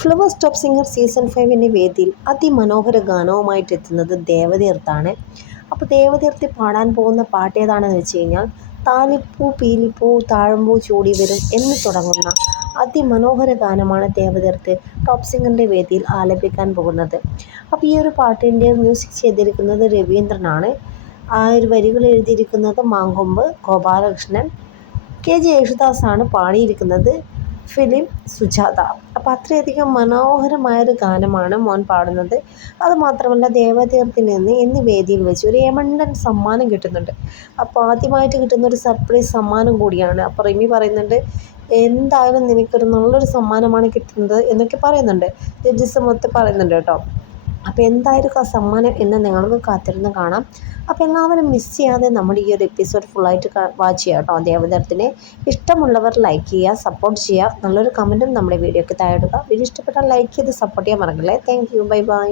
Flowers top singer season 5 വേദിയിൽ അതിമനോഹര ഗാനവുമായിട്ട് എത്തുന്നത് ദേവതീർത്ഥാണ്. അപ്പോൾ ദേവതീർത്തി പാടാൻ പോകുന്ന പാട്ട് ഏതാണെന്ന് വെച്ച് കഴിഞ്ഞാൽ താലിപ്പൂ പീലിപ്പൂ താഴമ്പൂ ചൂടി വരും എന്ന് തുടങ്ങുന്ന അതിമനോഹര ഗാനമാണ് ദേവതീർത്ത് ടോപ്പ് സിംഗറിൻ്റെ വേദിയിൽ ആലപിക്കാൻ പോകുന്നത്. അപ്പോൾ ഈ ഒരു പാട്ടിൻ്റെ മ്യൂസിക് ചെയ്തിരിക്കുന്നത് രവീന്ദ്രനാണ്. ആ ഒരു വരികൾ എഴുതിയിരിക്കുന്നത് മാങ്കൊമ്പ് ഗോപാലകൃഷ്ണൻ. കെ യേശുദാസാണ് പാടിയിരിക്കുന്നത്. ഫിലിം സുജാത. അപ്പോൾ അത്രയധികം മനോഹരമായൊരു ഗാനമാണ് മോൻ പാടുന്നത്. അതുമാത്രമല്ല ദേവതീർത്തിൽ നിന്ന് ഇന്ന് വേദിയിൽ വെച്ച് ഒരു യമണ്ടൻ സമ്മാനം കിട്ടുന്നുണ്ട്. അപ്പോൾ ആദ്യമായിട്ട് കിട്ടുന്ന ഒരു സർപ്രൈസ് സമ്മാനം കൂടിയാണ്. അപ്പോൾ റിമി പറയുന്നുണ്ട്, എന്തായാലും നിനക്കൊരു നല്ലൊരു സമ്മാനമാണ് കിട്ടുന്നത് എന്നൊക്കെ പറയുന്നുണ്ട്. ജഡ്ജസ് മൊത്തം പറയുന്നുണ്ട് കേട്ടോ. അപ്പോൾ എന്തായാലും ആ സമ്മാനം എന്ന് നിങ്ങൾക്ക് കാത്തിരുന്ന് കാണാം. അപ്പോൾ എല്ലാവരും മിസ് ചെയ്യാതെ നമ്മുടെ ഈ ഒരു എപ്പിസോഡ് ഫുള്ളായിട്ട് വാച്ച് ചെയ്യുക കേട്ടോ. ദേവതീർത്തിനെ ഇഷ്ടമുള്ളവർ ലൈക്ക് ചെയ്യുക, സപ്പോർട്ട് ചെയ്യുക, നല്ലൊരു കമൻറ്റും നമ്മുടെ വീഡിയോയ്ക്ക് താഴെ ഇടുക. വീഡിയോ ഇഷ്ടപ്പെട്ടാൽ ലൈക്ക് ചെയ്ത് സപ്പോർട്ട് ചെയ്യാൻ മറക്കല്ലേ. Thank you, bye bye.